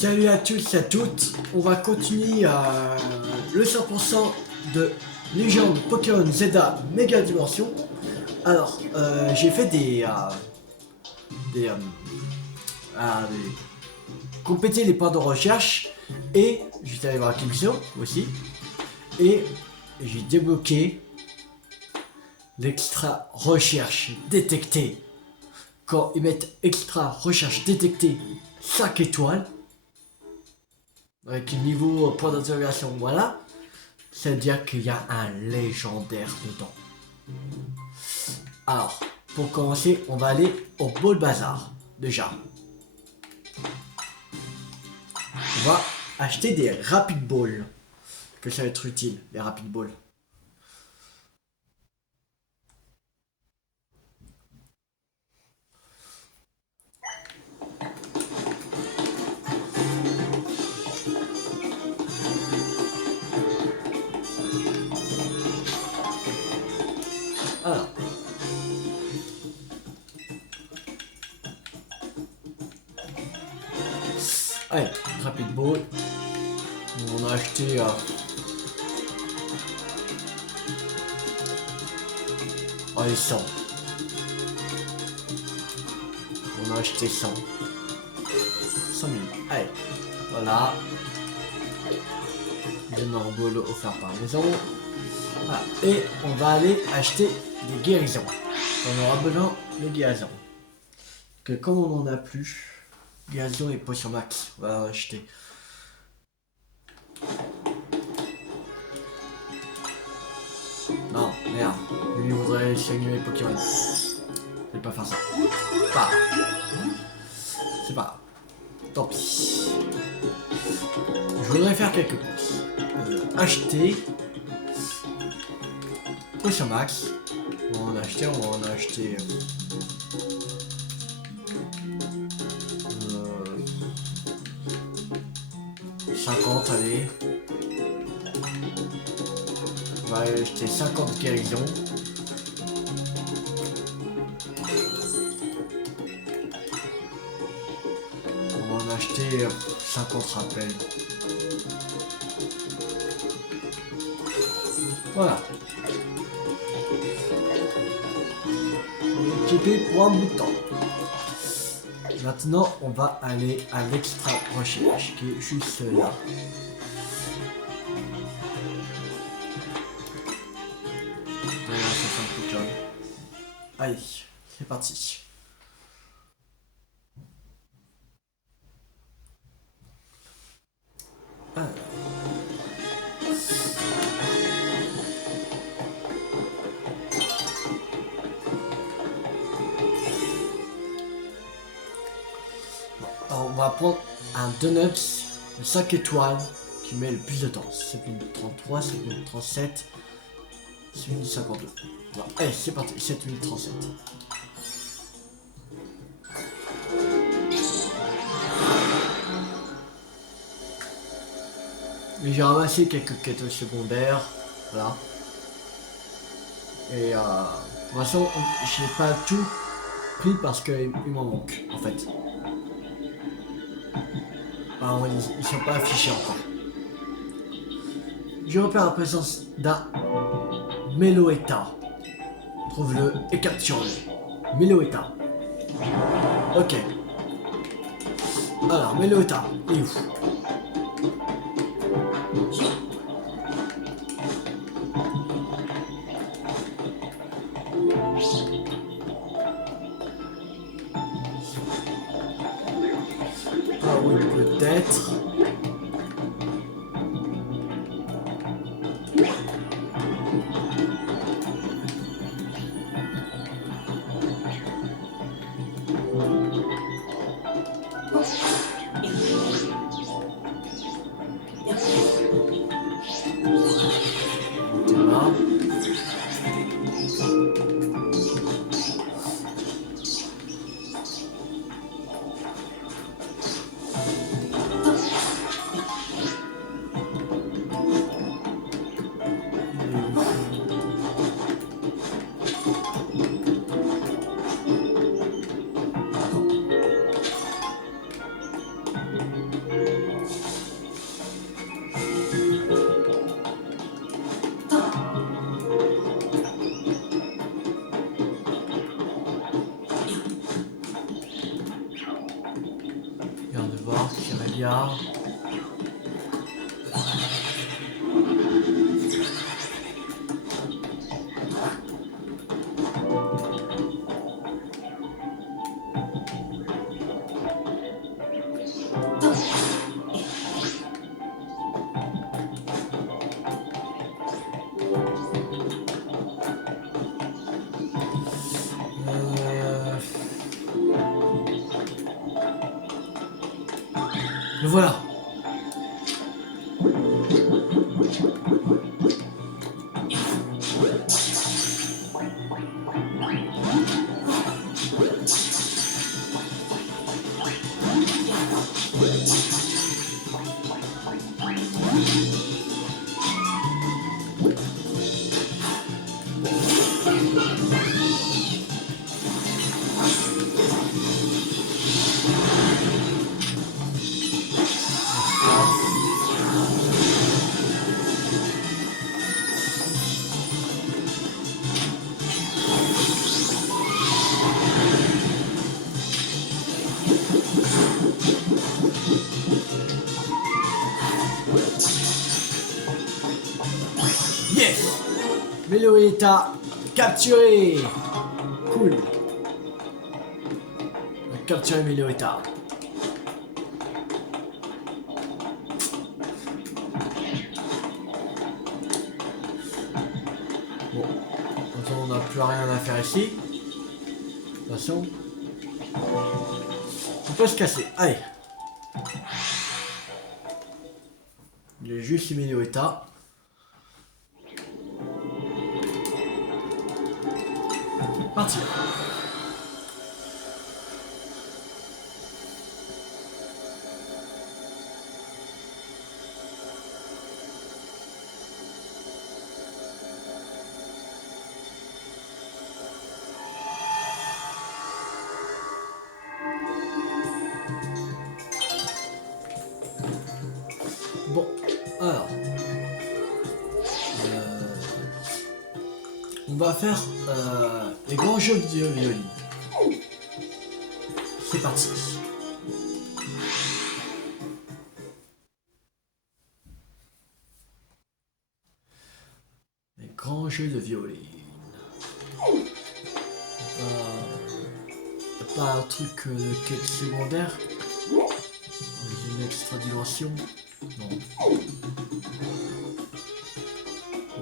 Salut à tous et à toutes, on va continuer le 100% de Légende Pokémon Zelda Mega Dimension. Alors, j'ai fait des compléter les points de recherche et j'étais allé voir Kingso aussi et j'ai débloqué l'extra recherche détectée. Quand ils mettent extra recherche détectée 5 étoiles avec le niveau point d'interrogation, voilà, ça veut dire qu'il y a un légendaire dedans. Alors, pour commencer, on va aller au Ball Bazar, déjà. On va acheter des Rapid Balls, que ça va être utile, les Rapid Balls. Alors. Allez, Rapid Ball. On a acheté... Allez, 100. On a acheté 100. 100 000. Allez, voilà. Un ball offert par maison. Voilà. Et on va aller acheter des guérisons. On aura besoin de guérisons. Que comme on n'en a plus, guérison et potion max, on va en acheter. Non, merde. Lui voudrait soigner les Pokémon. Je vais pas faire ça. Pas. C'est pas grave. Tant pis. Je voudrais faire quelques courses. Acheter. Potion max. On va en acheter. 50, allez. On va acheter 50 guérisons. On va en acheter 50 rappels. Voilà. On est équipé pour un bout de temps. Maintenant, on va aller à l'extra recherche qui est juste là. Allez, c'est parti. Alors. On va prendre un Donuts de 5 étoiles qui met le plus de temps. 7:33, 7:37, 7:52. Voilà. Allez, c'est parti, 7:37. Et j'ai ramassé quelques quêtes secondaires. Voilà. Et de toute façon, je n'ai pas tout pris parce qu'il m'en manque en fait. Alors, ils sont pas affichés encore. Je repère la présence d'un Meloetta. Trouve-le et capture-le. Meloetta. Ok. Alors, Meloetta, il est où? Ah oui, peut-être. a... Le voilà. Yes! Meloetta capturé! Cool! On a capturé Meloetta. Bon, maintenant on n'a plus rien à faire ici. De toute façon, on peut se casser. Allez! Il est juste Meloetta. Partir. Bon, alors, on va faire les grands jeux de violino. C'est parti. Les grands jeux de violine. Pas un truc de quête secondaire. Une extra dimension. Non.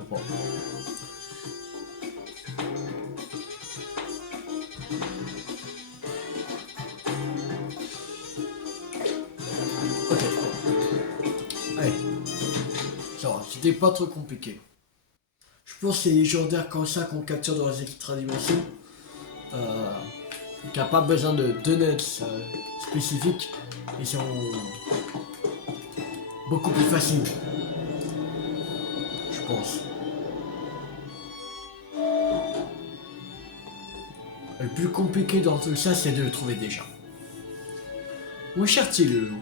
Bon. Ok. Allez. Ça va, c'était pas trop compliqué. Je pense que c'est légendaire comme ça qu'on capture dans les extra dimensions. Qui n'a pas besoin de données spécifiques. Ils sont beaucoup plus faciles. Je pense. Le plus compliqué dans tout ça, c'est de le trouver déjà. Mon cher Tilou,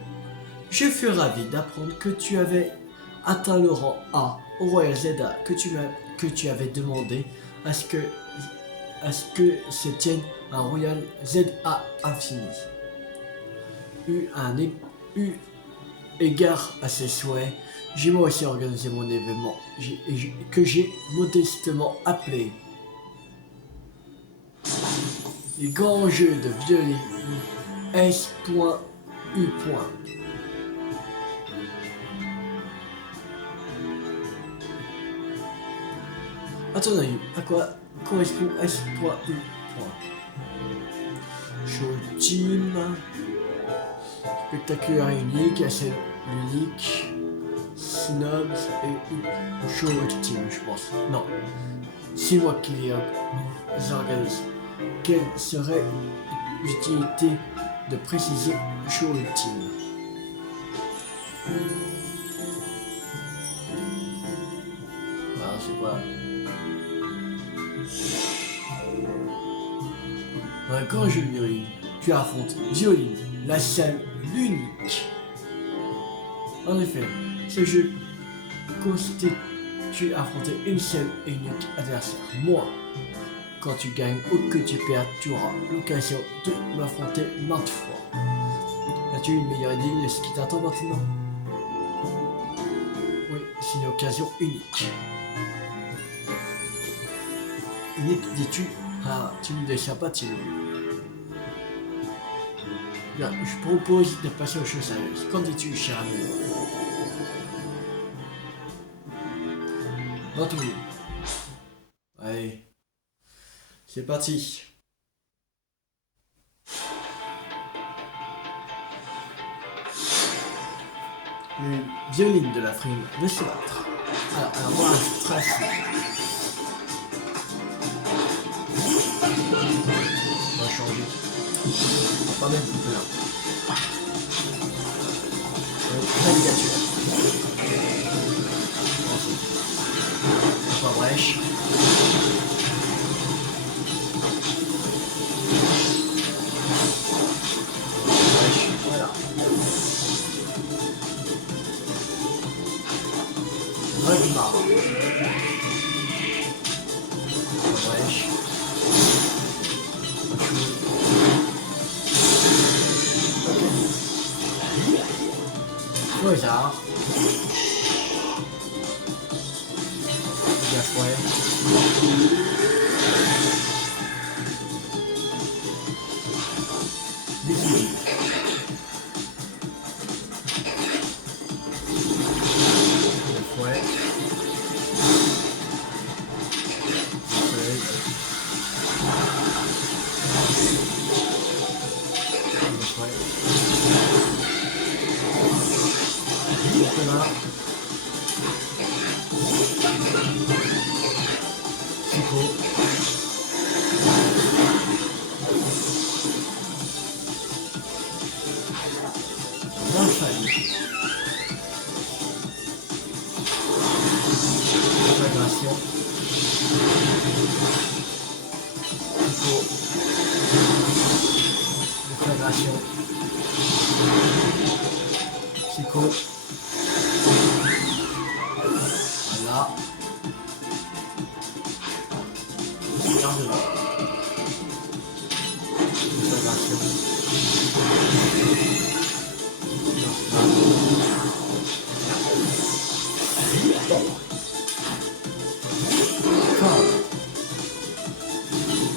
je fus ravi d'apprendre que tu avais atteint le rang A au Royal ZA, que tu avais demandé à ce que se tienne un Royal ZA infini. Eu égard à ses souhaits, j'ai moi aussi organisé mon événement que j'ai modestement appelé les grands jeux de violino S.U. À ton avis, à quoi correspond S.U. Show Team, spectaculaire et unique, assez unique, Snobs et Show Team, je pense. Non, c'est moi qui les organise. Quelle serait l'utilité de préciser Show Team? Voilà, c'est quoi? Dans un grand jeu de violine, tu affrontes Violine, la seule, l'unique. En effet, ce jeu constitue affronter une seule et unique adversaire, moi. Quand tu gagnes ou que tu perds, tu auras l'occasion de m'affronter maintes fois. As-tu une meilleure idée de ce qui t'attend maintenant? Oui, c'est une occasion unique. Unique, dis-tu? Ah, tu ne le sais pas, Thilo. Bien, je propose de passer aux choses sérieuses. Qu'en dis-tu, cher ami? Dans tout. Allez, c'est parti. Une violine de la frime de se battre. Alors moi, stress. On va changer. Pas même plus peur. Navigature. Pas brèche. Brèche, voilà. Ragnar. Brèche. Mozart. Gafouet. Biscuit. Gafouet. Psycho. Voilà. Gardement. Conservation. Fort.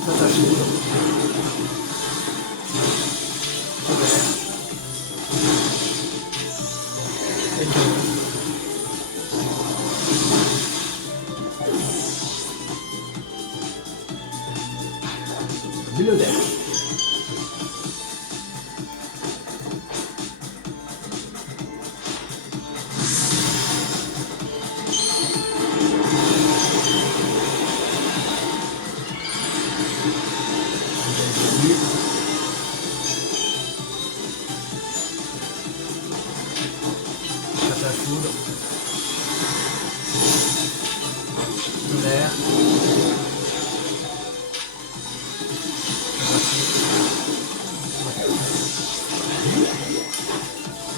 Attaché. Millionnaire. Foudre. Tonnerre.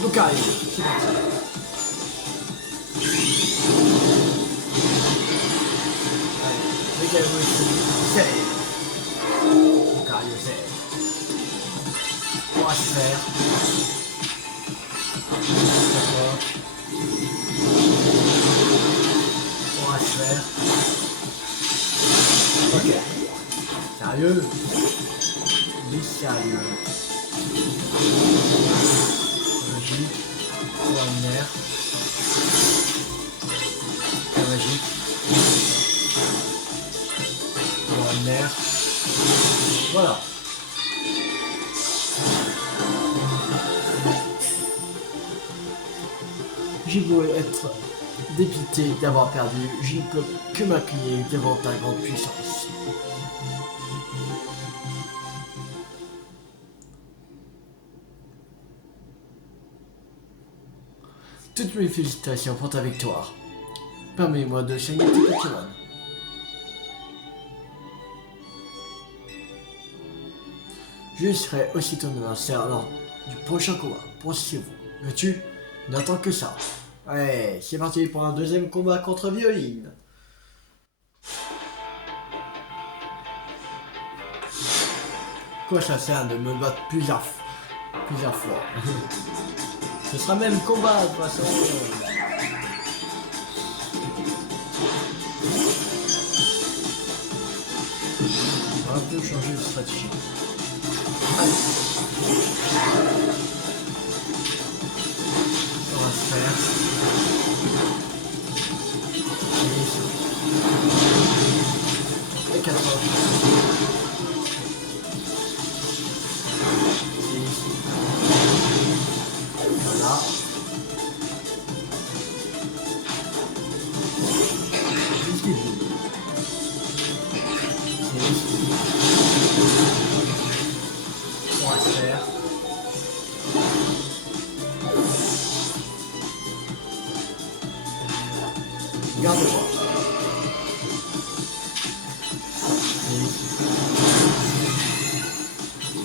Lucario, c'est parti. Allez, Lucario save. Lucario save. On va se faire. On va se faire. Ok. Sérieux? Oui, sérieux. Magique. Extraordinaire. Très magique. Extraordinaire. Voilà. J'ai beau être dépité d'avoir perdu, je ne peux que m'incliner devant ta grande puissance. Toutes mes félicitations pour ta victoire. Permets-moi de soigner tes Pokémon. Je serai aussi ton adversaire lors du prochain combat. Pensez-vous. Veux-tu? N'attends que ça. Ouais, c'est parti pour un deuxième combat contre Violine. Quoi ça sert de me battre plusieurs fois? plusieurs fois. Ce sera même combat de toute façon. On va un peu changer de stratégie. On va se faire. Et 4 autres. Voilà. Jusqu'au bout. On va se faire. Garde-moi.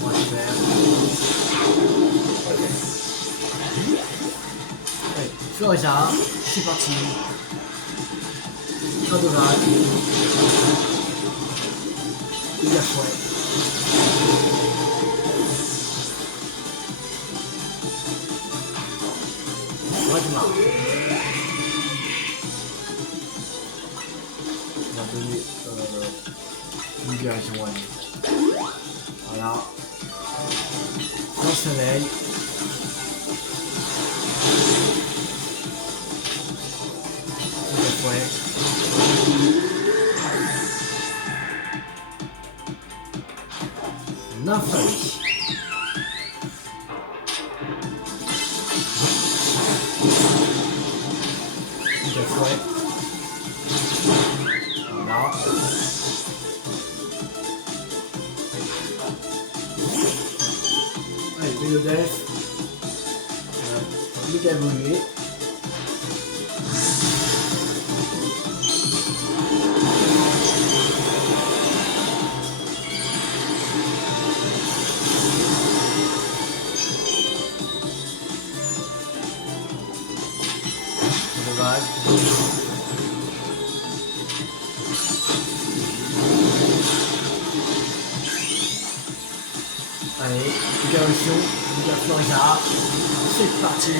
On va se faire. Ok. Allez, Florida, c'est parti. Pas de vague. Il y a fouet. Magma. On a donné une guérison à lui. Voilà. Dans le soleil. Il y a fouet. Nymphalie. Il y a fouet. Voilà. Allez, Mélodef. Il a évolué. Allez, libération, Florida, c'est parti.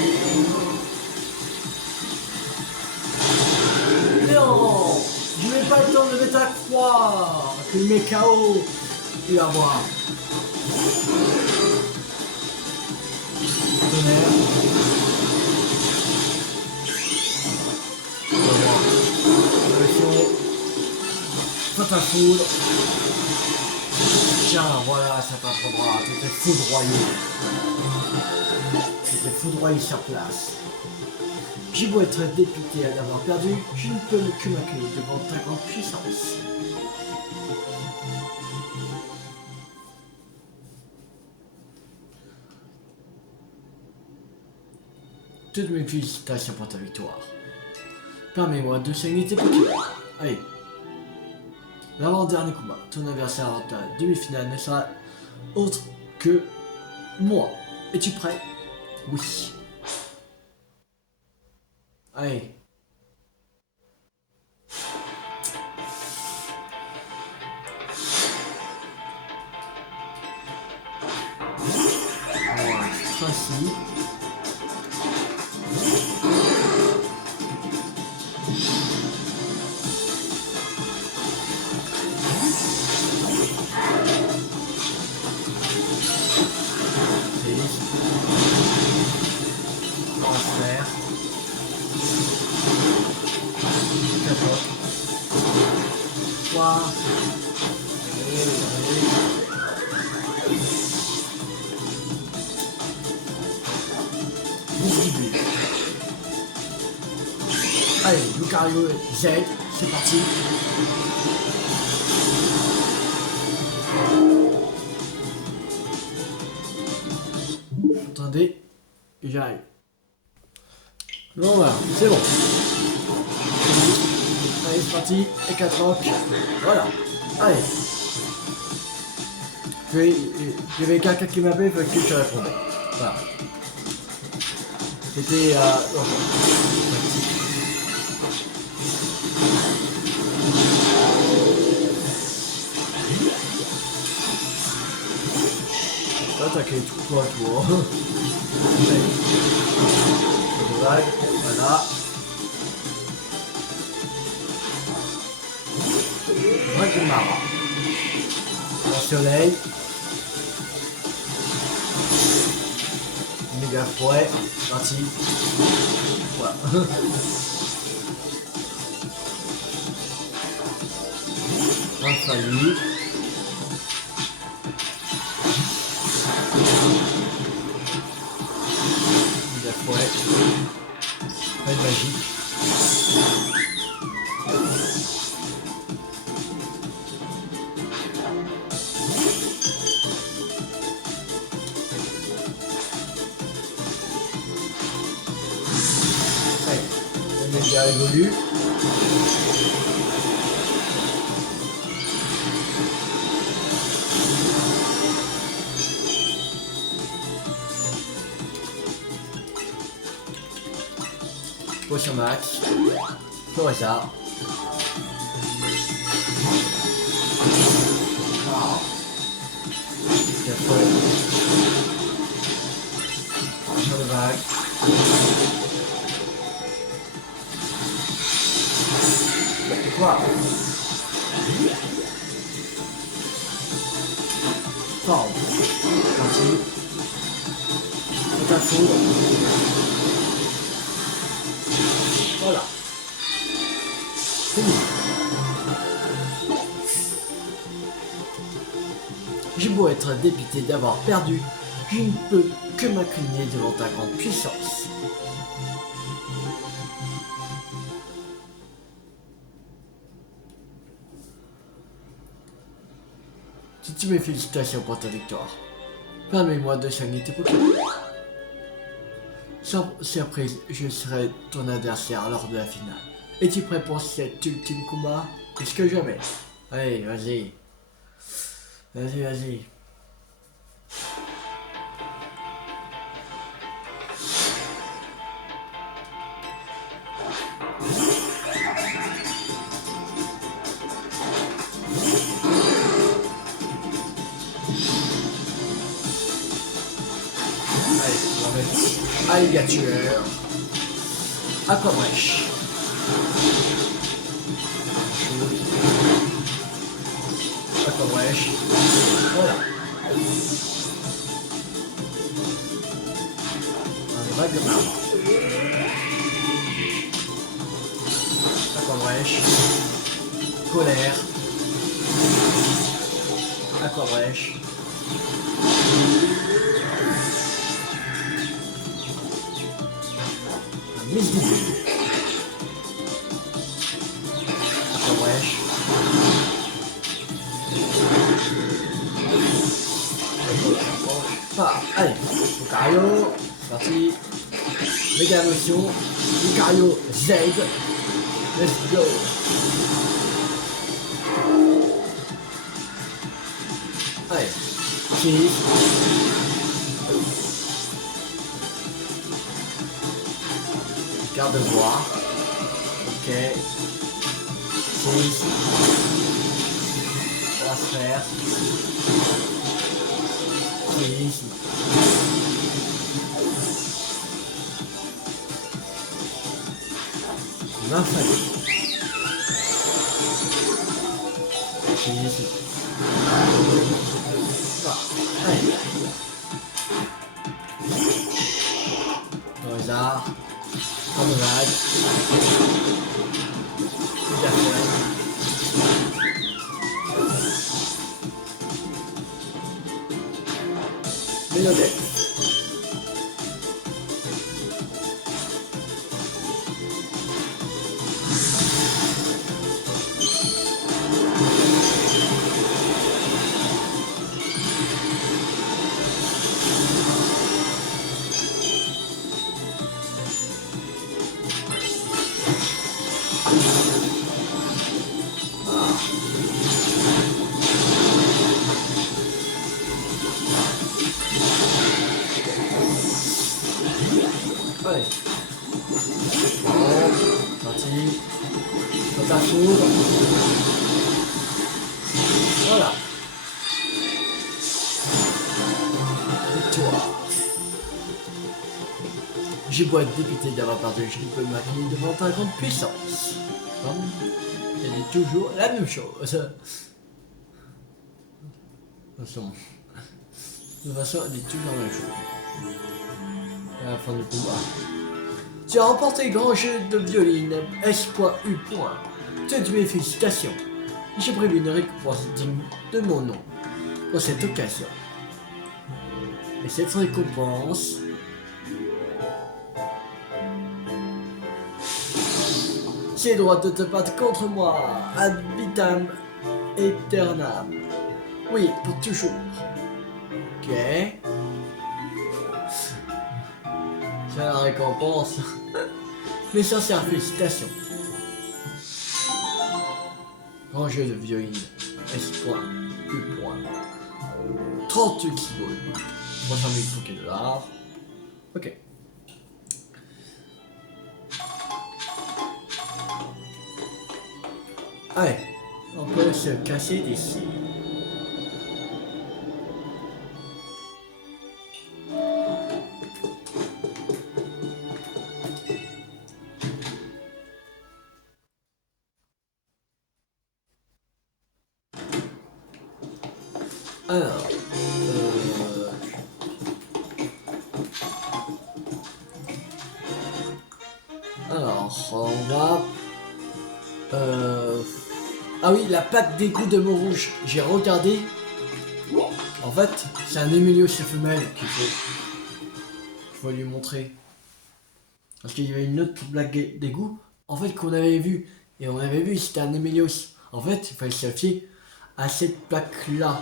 Non, je n'ai pas le temps de mettre à croire que le mec KO, il va voir. Tonnerre. On va voir. Libération, Fatal Foudre. Tiens, voilà, ça t'apprendra. T'étais foudroyé. T'étais foudroyé sur place. J'ai beau être dépité à l'avoir perdu, je ne peux que m'accueillir devant ta grande puissance. Toutes mes félicitations pour ta victoire. Permets-moi de saigner tes petits. Allez. L'avant-dernier combat, ton adversaire en ta demi-finale ne sera autre que moi. Es-tu prêt? Oui. Allez. Voilà, Tracy. Transfert. Quoi? Allez, Lucario Z, c'est parti. Attendez, j'arrive. Bon voilà, c'est bon. Allez, c'est parti, et 4 ans. Voilà, allez. Il y avait quelqu'un qui m'appelait, il fallait que je réponde. Voilà. C'était attaquer tout toi, toi. Vague, voilà. Vague de Mara. Le soleil. Méga fouet. Parti. Voilà. Un fallu. Méga fouet. Pas de magique. Méga évolue. Potion max. Florissa. Champ de vague. Quoi? Forme. Parti. C'est un four. Voilà. Fini. J'ai beau être dépité d'avoir perdu, je ne peux que m'incliner devant ta grande puissance. Toutes mes félicitations pour ta victoire. Permets-moi de soigner tes Pokémon. Sans surprise, je serai ton adversaire lors de la finale. Es-tu prêt pour cet ultime combat? Plus que jamais. Allez, vas-y. Vas-y, vas-y. Allez, on va mettre Alligator. Aquabrèche. Aquabrèche. Voilà. Un vague de marbre. Aquabrèche. Colère. Aquabrèche. Misguidé. Aquabrèche. Ah, allez, Lucario, c'est parti. Méga émotion, Lucario Z. Let's go. Allez, qui garde voix. Ok. Six. Transfert. Six. L'infini. Six. Allez. Dans les arts. En vague. Tout à fait. Mélodette. Allez. Bon, parti. Dans ta foudre. Voilà. J'ai beau être dépité d'avoir partagé, je ne peux m'incliner devant ta grande puissance. Elle est toujours la même chose. De toute façon, elle est toujours la même chose. À la fin du combat. Tu as remporté le grand jeu de violine S.U. Toutes mes félicitations. J'ai prévu une récompense digne de mon nom pour cette occasion. Et cette récompense... J'ai le droit de te battre contre moi, ad vitam aeternam. Oui, pour toujours. Ok. C'est la récompense. Mes sincères félicitations. Grand jeu de violine. S.U. 38 keyballs. 300 000 $. Ok. Allez, on peut se casser d'ici. Alors, on va... Ah oui, la patte d'égout de Montrouge. J'ai regardé. En fait, c'est un Emilio chez femelle qu'il faut lui montrer. Parce qu'il y avait une autre blague d'égout. En fait, qu'on avait vu. Et on avait vu, c'était un Emilios. En fait, il fallait se fier à cette plaque-là.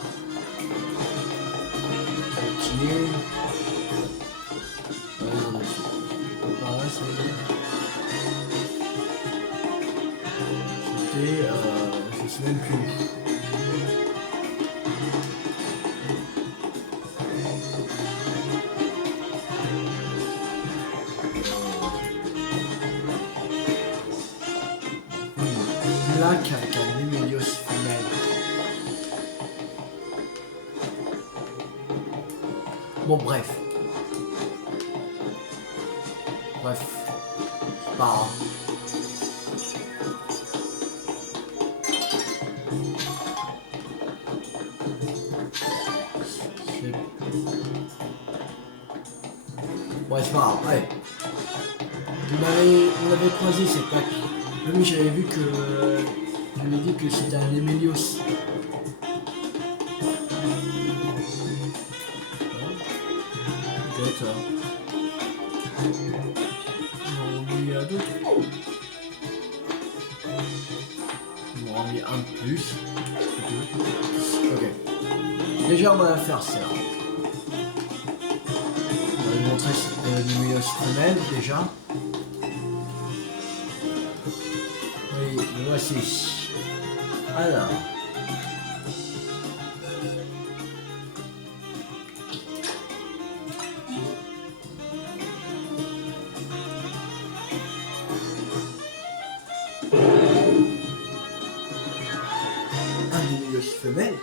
Continuer. Par là, c'était... je sais même plus. Plaque avec un Emilios femelle. Bon, bref. Bah. Ouais, c'est pas grave, allez. On avait croisé cette plaque. Même j'avais vu que... je lui ai dit que c'était un Emilios. Peut-être. Il y a d'autres. Ils m'ont remis un de plus. Ok. Déjà, on va faire ça. On va lui montrer l'Emilios femelle déjà. Oui, le voici. Alors. Un Emilios femelle.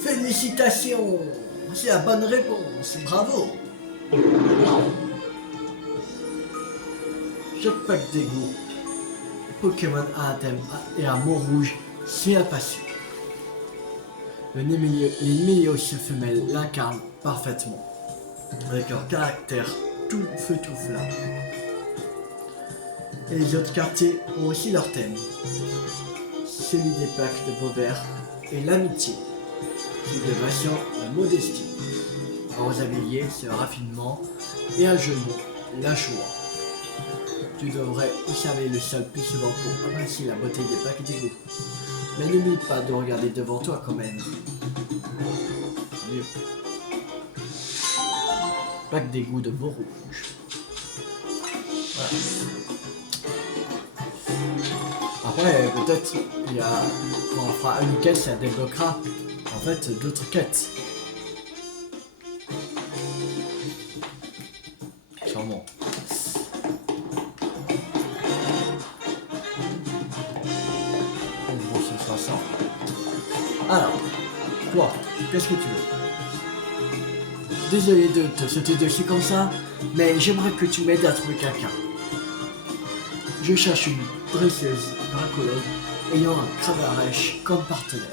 Félicitations! C'est la bonne réponse, bravo! Chaque pack d'égout Pokémon a un thème et un mot rouge, c'est la passion. Les Emilios femelles l'incarnent parfaitement, avec leur caractère tout feu tout flamme. Et les autres quartiers ont aussi leur thème. Celui des packs de Beauvert et l'amitié. Celui de Vatien, la modestie. Rosabilier, c'est le raffinement. Et à genoux, la joie. Tu devrais observer le sol plus souvent pour apprécier la beauté des packs d'égout. Mais n'oublie pas de regarder devant toi quand même. Mieux. Pack d'égout de Montrouge. Voilà. Après, peut-être, quand on fera une quête, ça débloquera en fait d'autres quêtes. Sûrement. Bon, ce sera ça. Alors, toi, qu'est-ce que tu veux? Désolé de te sauter dessus comme ça, mais j'aimerais que tu m'aides à trouver quelqu'un. Je cherche une dresseuse bracologue ayant un Kravarèche comme partenaire.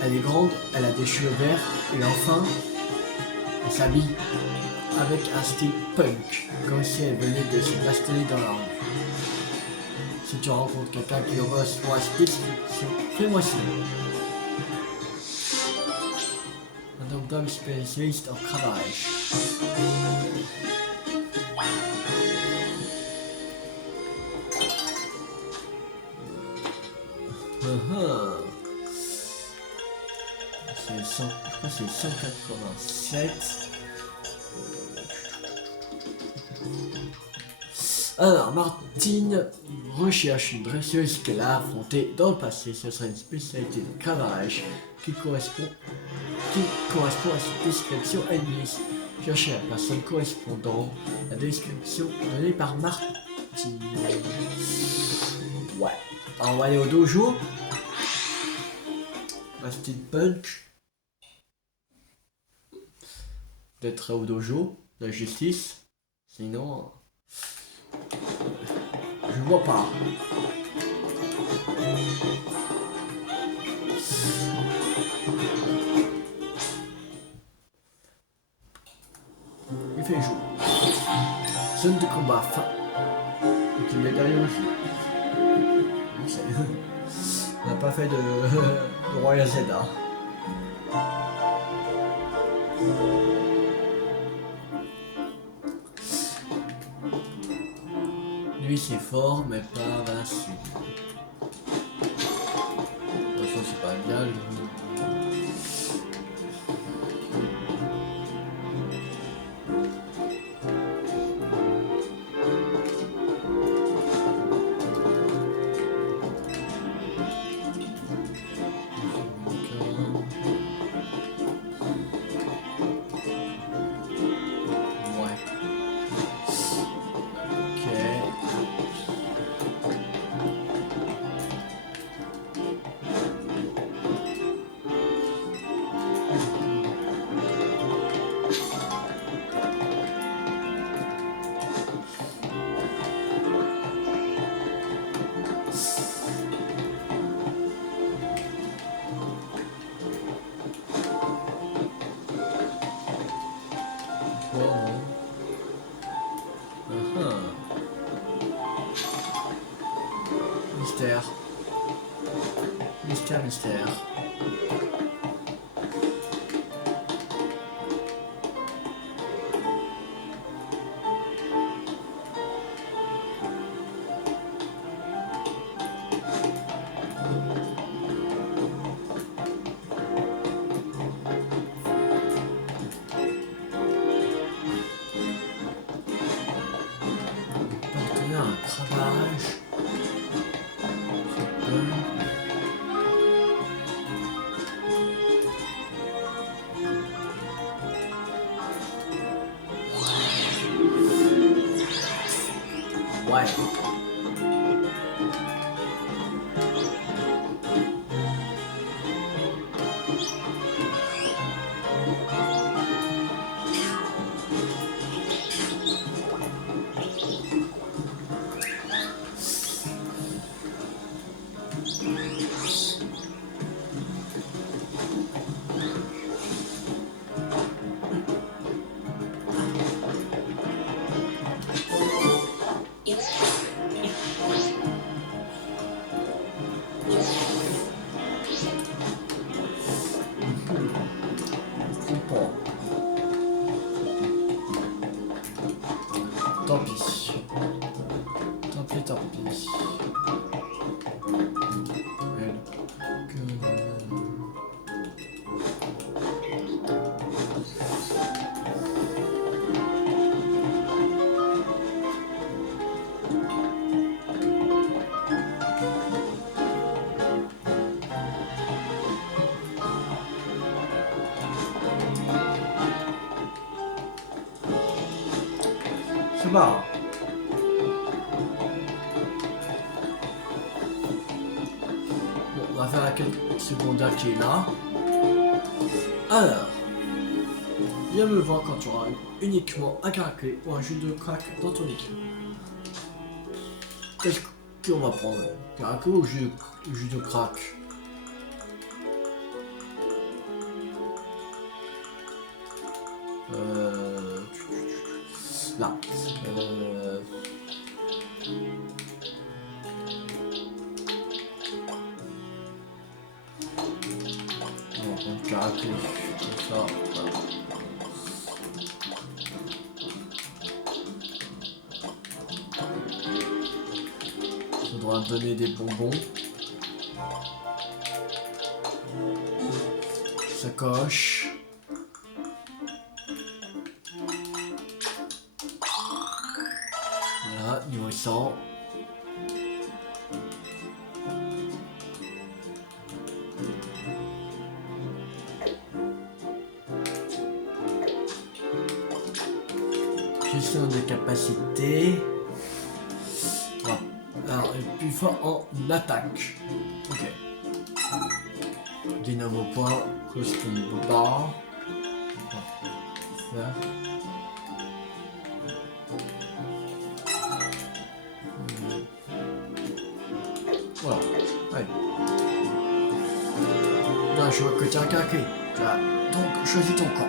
Elle est grande, elle a des cheveux verts, et enfin, elle s'habille avec un style punk, comme si elle venait de se bastonner dans la rue. Si tu rencontres quelqu'un qui reçoit cette description, fais-moi signe. Un homme spécialiste en Kravarèche. Je crois que c'est 187. Alors, Martine recherche une dresseuse qu'elle a affrontée dans le passé. Ce serait une spécialité de Kravarèche qui correspond à cette description ennemie. Cherchez la personne correspondant à la description donnée par Martine. Ouais. Alors, on va aller au dojo. Un style punk. D'être au dojo, la justice. Sinon, je vois pas. Il fait jour. Zone de combat fin. Donc il est derrière aussi. On n'a pas fait de Royal Zelda. Lui c'est fort mais pas invincible. Attention c'est pas bien. Mystère. Mystère, mystère. Partenaire, un Kravarèche. Ouais. Tant pis. Tant pis, tant pis. C'est marrant. Bon, va faire la quête secondaire qui est là. Alors, viens me voir quand tu auras uniquement un craqué ou un jus de crack dans ton équipe. Qu'est-ce qu'on va prendre? Craqué ou jus de crack? Là. On va prendre craqué comme ça. Voilà. On doit donner des bonbons. Sacoche. Voilà, niveau 100. Gestion de capacité. Voilà. Alors, il est plus fort en attaque. Ok. Dynamo point, costume bas. Voilà. Voilà. Allez. Là, je vois que tu as un craqué. Tu as donc choisi ton camp.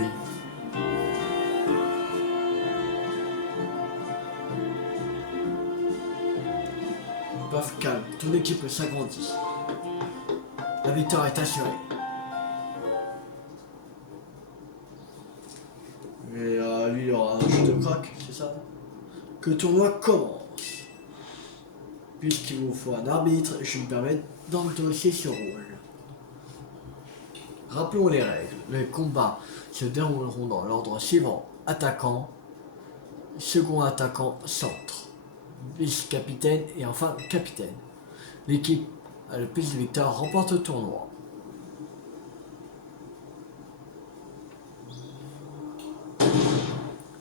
Oui. Paf, calme. Ton équipe s'agrandit. La victoire est assurée. Et lui, il aura un jeu de crack, c'est ça? Que le tournoi commence. Puisqu'il vous faut un arbitre, je me permets d'endosser ce rôle. Rappelons les règles. Les combats se dérouleront dans l'ordre suivant. Attaquant, second attaquant, centre, vice-capitaine et enfin capitaine. L'équipe a le plus de victoires remporte le tournoi.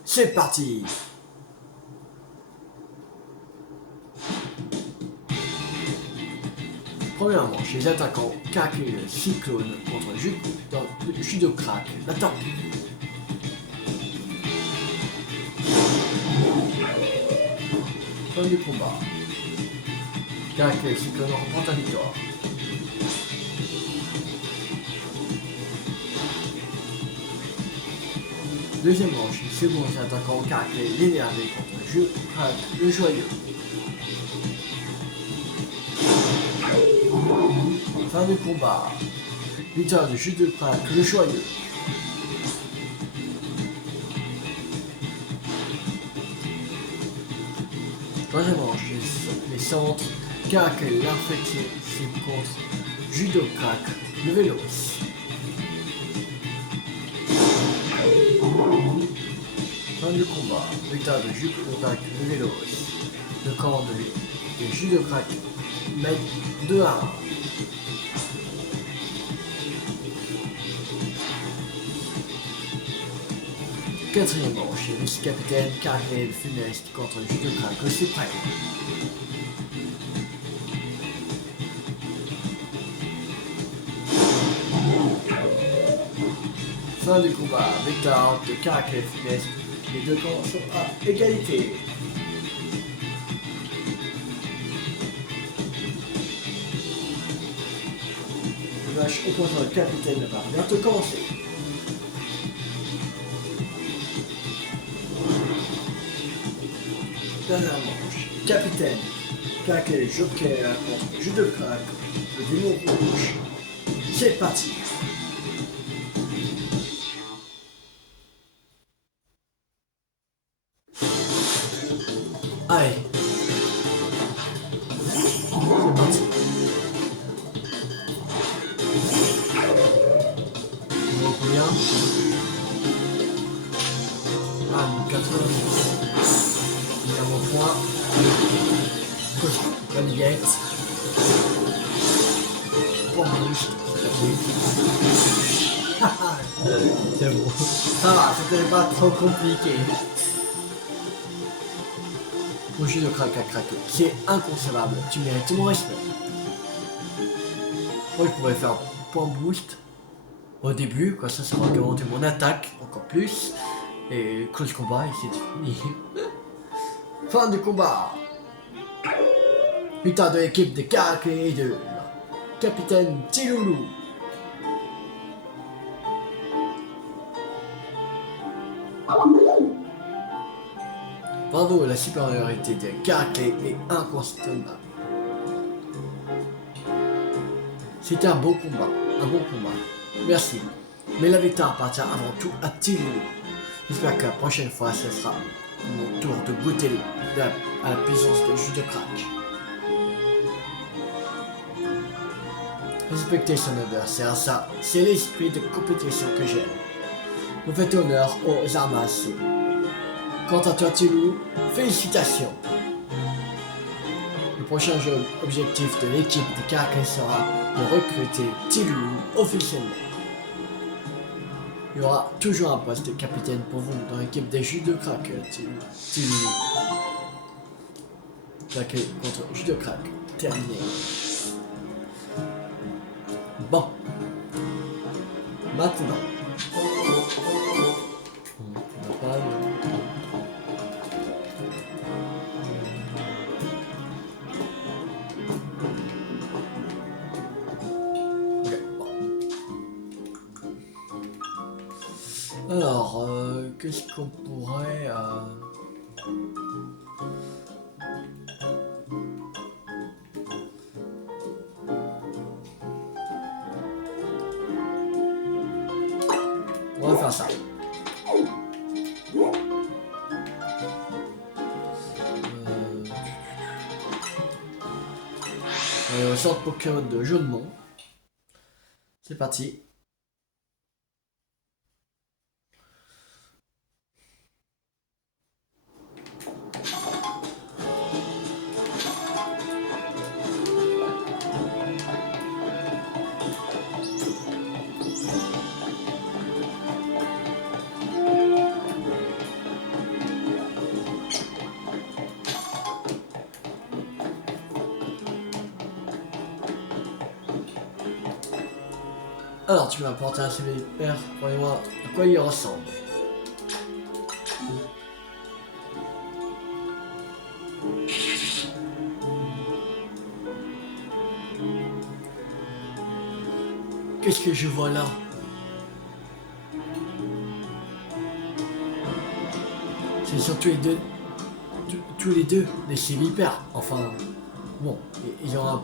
C'est parti! Première manche, les attaquants craquent le cyclone contre le judo crack, la torpille. Fin du combat. Craque le cyclone remporte la victoire. Deuxième manche, les seconds attaquants craquent l'énervé contre le jeu crack, le joyeux. Fin du combat. Victoire du judo crack, le joyeux. Troisième manche, les centres craquent l'infecté contre judo crack, le véloce. Fin du combat. Victoire de judo crack, le véloce. Le camp de judo crack mène 2 à 1. Quatrième manche, le vice-capitaine Carré funeste contre le judo crack le suprême. Fin du combat, victoire de Carré funeste, les deux camps sont à égalité. Le match opposant le capitaine va bientôt commencer. Dernière manche, capitaine, craque les jokers contre judo crack, le démon rouge. C'est parti. Allez. C'est parti. Numéro combien? Ah, 90. Numéro point. Balayette. Point rouge. C'est bon. Ça va, c'était pas trop compliqué. Mon jeu de crack à craquer, c'est inconcevable, tu mérites mon respect. Moi, je pourrais faire point boost au début, quoi, ça va augmenter mon attaque encore plus. Et close combat, et c'est fini. Fin du combat. Putain de l'équipe de Carac et de Capitaine Tiloulou. Bravo, la supériorité de Carac est incontestable. C'était un beau combat, Merci. Mais la victoire appartient avant tout à Tiloulou. J'espère que la prochaine fois, ce sera mon tour de goûter à la puissance de jus de crack. Respecter son adversaire, ça, c'est l'esprit de compétition que j'aime. Vous faites honneur aux armes à feu. Quant à toi, Tilou, félicitations. Le prochain objectif de l'équipe de Carac sera de recruter Tilou officiellement. Il y aura toujours un poste de capitaine pour vous dans l'équipe des jus de crack, Tilou. Attaquer contre jus de crack. Terminé. Bon. Maintenant. On n'a pas Alors, qu'est-ce qu'on pourrait... On va faire ça. On sort Pokémon de Jaune-Mont. C'est parti. Alors, tu m'as apporté un CV père pour aller voir à quoi il ressemble. Qu'est-ce que je vois là? C'est surtout les deux, tous les deux, des sévipères. Enfin, bon, ils ont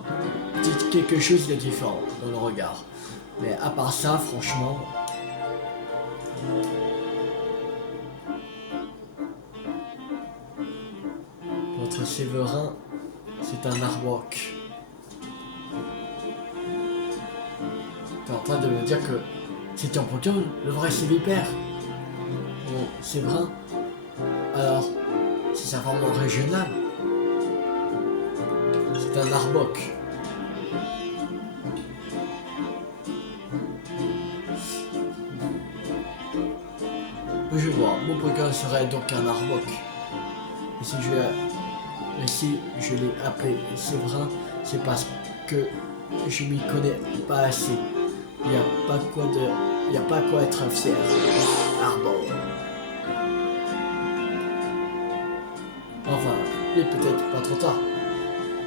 quelque chose de différent dans le regard. Mais à part ça, franchement... Votre Séverin, c'est un Arbok. T'es en train de me dire que c'est un Pokémon, le vrai Sévipère. Bon, Séverin. Alors, c'est sa forme régionale. C'est un Arbok. Je vois, mon Pokémon serait donc un Arbok. Et si je l'ai appelé Séverin, c'est parce que je m'y connais pas assez. Il n'y a pas quoi être fier. Arbok. Enfin, il est peut-être pas trop tard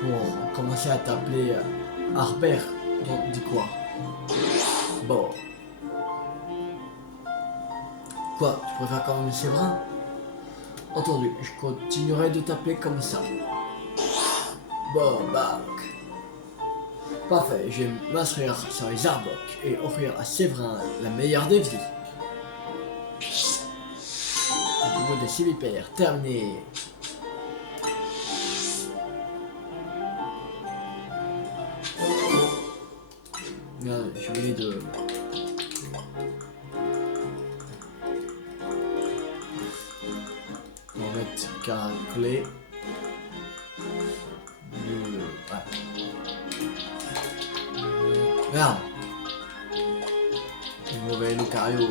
pour commencer à t'appeler Arbert. Donc, dis quoi? Bon. Quoi, tu préfères quand même Séverin? Entendu, je continuerai de t'appeler comme ça. Bon, bah. Parfait, je vais m'inscrire sur les Arbok et offrir à Séverin la meilleure des vies. Le niveau des Sévipères terminé. Je vais de... On va mettre Carac-Clé. Ouais. Merde. Le mauvais Lucario.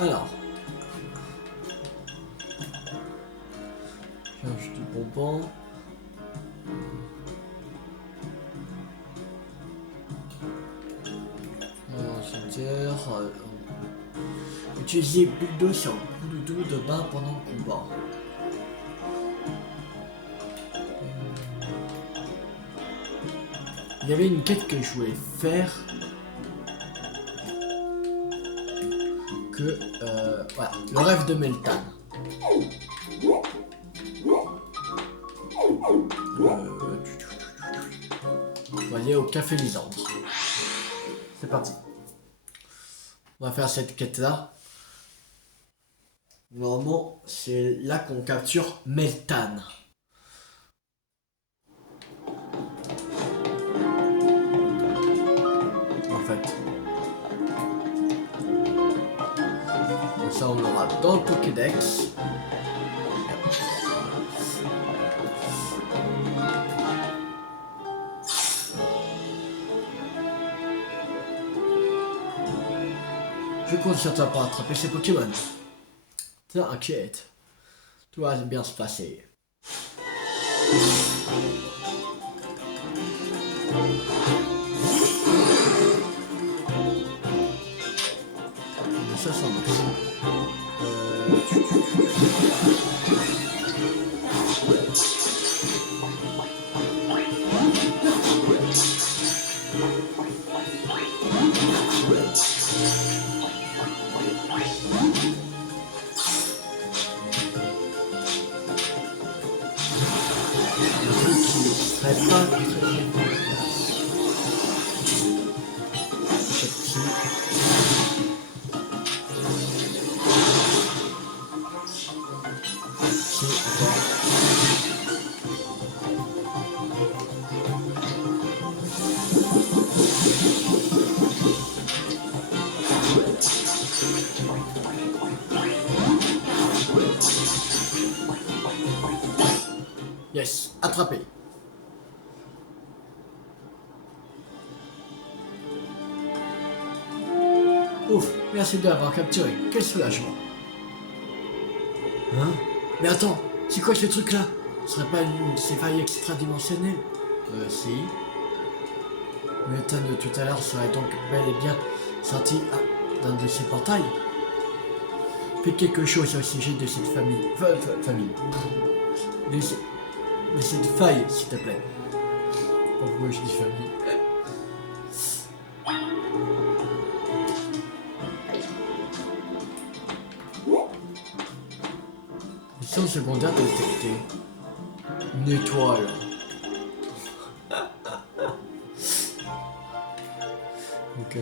Alors. Cherche du bonbon. Cimetière. Utiliser bulle d'eau sur coup d'eau de bain pendant le combat. Il y avait une quête que je voulais faire. Voilà, le rêve de Meltan. On va aller au café Lisande. C'est parti. On va faire cette quête là. Normalement, c'est là qu'on capture Meltan. En fait. Ça, on l'aura dans le Pokédex. Je concentre pas à attraper ces Pokémon. T'inquiète. Tout va bien se passer. Ça marche. Yes, attrapé. Ouf, merci de l'avoir capturé. Quel soulagement. Hein? Mais attends, c'est quoi ce truc-là? Ce serait pas une faille extra-dimensionnelle? Si. Le Meltan de tout à l'heure serait donc bel et bien sorti d'un de ces portails. Fais quelque chose au sujet de cette famille. Famille. De cette faille, s'il te plaît. Pourquoi je dis famille? Mission secondaire détectée. Une étoile. Ok.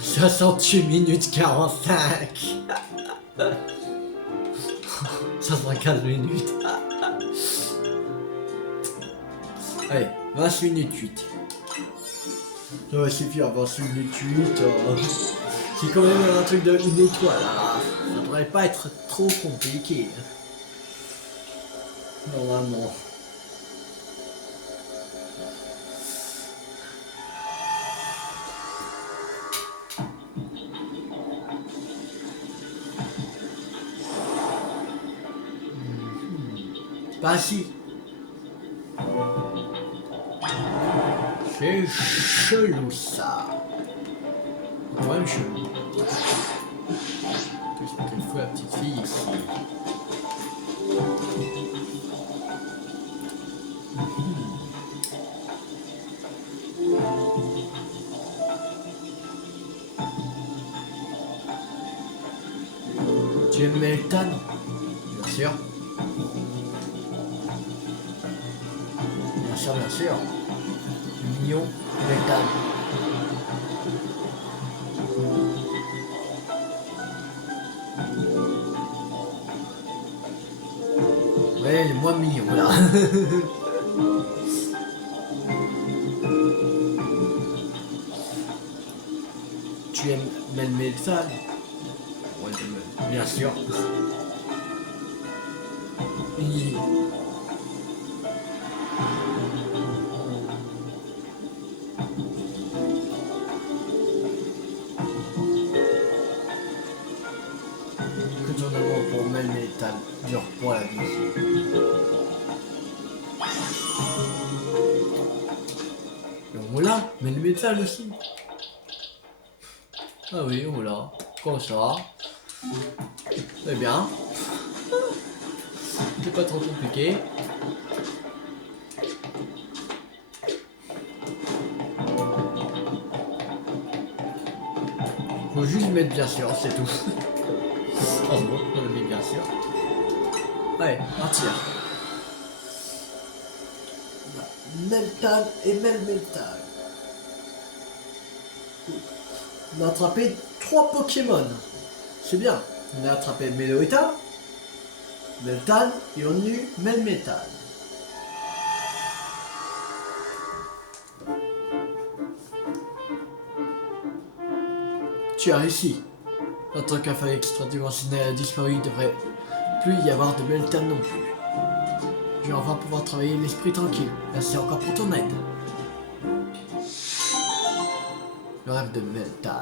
« 68 minutes 45 » 75 minutes. Allez, 20 minutes 8. Ça va suffire, 28 minutes 8. C'est quand même un truc de une étoile. Ça devrait pas être trop compliqué. Normalement. Bah si. C'est chelou ça. Quand même chelou. Qu'est-ce qu'elle fout la petite fille ici? Tu aimes Meltan? Bien sûr. Bien sûr, bien sûr. Mignon, Meltan. Ouais, il est moins mignon là. Tu aimes Meltan? Ouais, Bien sûr. Oui. Que ton amour pour Melmetal dure pour la vie. Et on l'a, Melmetal aussi. Ah oui, on l'a. Comme ça. Eh bien. C'est pas trop compliqué. Faut juste mettre bien sûr, c'est tout. Oh bon, on le met bien sûr. Ouais, un tir. Meltan et Melmetal. On a attrapé 3 Pokémon. C'est bien. On a attrapé Meloetta, Meltan et on a eu Melmetal. Tu as réussi. Notre café extra-dimensionnel a disparu, il ne devrait plus y avoir de Meltan non plus. Je vais enfin pouvoir travailler l'esprit tranquille. Merci encore pour ton aide. Le rêve de Meltan.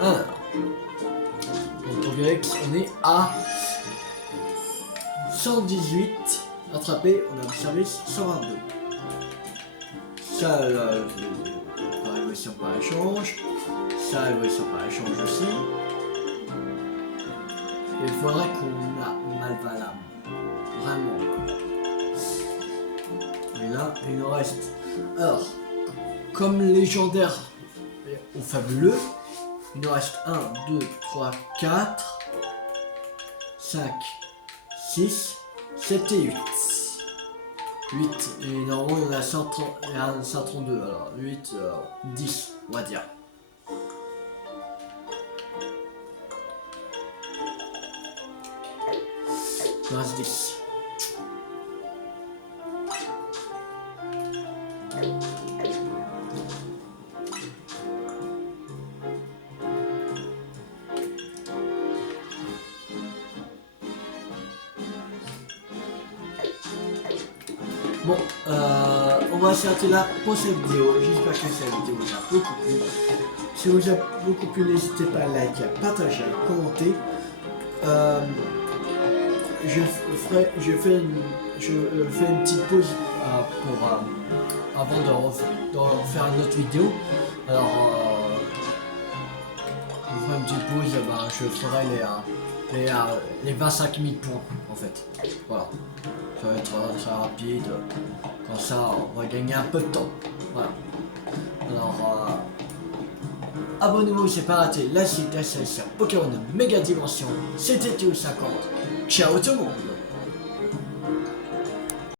Alors, donc on est à 118 attrapé, on a observé 122. Ça, par évolution par échange. Ça, évolution par échange aussi. Et il faudrait qu'on a Malvalam. Vraiment. Et là, il nous reste. Alors, comme légendaire ou fabuleux, il nous reste 1, 2, 3, 4, 5, 6, 7 et 8. 8, et normalement il y en a 132, alors 8, 10, on va dire. Il reste 10. Bon, on va s'arrêter là pour cette vidéo. J'espère que cette vidéo vous a beaucoup plu. Si vous a beaucoup plu, n'hésitez pas à liker, à partager, à commenter. Je fais une petite pause avant de refaire une autre vidéo. Alors, je ferai une petite pause, je ferai les 25 000 points en fait. Voilà. Ça va être très rapide. Comme ça, on va gagner un peu de temps. Voilà. Alors, abonnez-vous, c'est pas raté. La suite de la série Pokémon Méga Dimension. C'était Théo50. Ciao tout le monde.